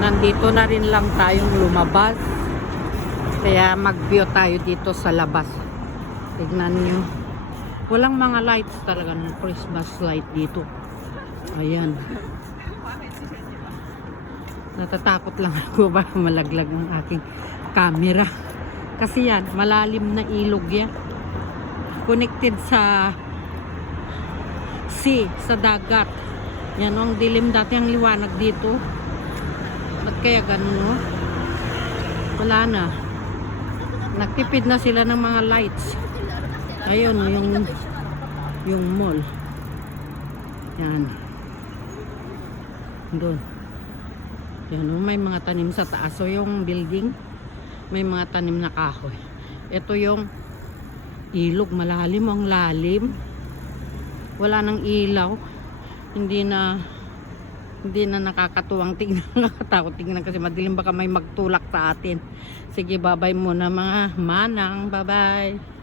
Nandito na rin lang tayong lumabas. Kaya mag-view tayo dito sa labas. Tignan nyo. Walang mga lights talaga ng Christmas light dito. Ayan. Natatakot lang ako ba malaglag ng aking camera. Kasi yan, malalim na ilog yan. Connected sa sea, sa dagat. Yan, ang dilim dati, ang liwanag dito. Ba't kaya ganun, no? Wala na. Nagtipid na sila ng mga lights. Ayun, yung mall. Yan. Doon. Yan, may mga tanim sa taas. So, yung building, may mga tanim na kahoy. Ito yung ilog, malalim, ang lalim. Wala nang ilaw. Hindi na nakakatuwang tingnan. Nakatakot tingnan kasi madilim, baka may magtulak sa atin. Sige, bye-bye muna mga manang. Bye-bye.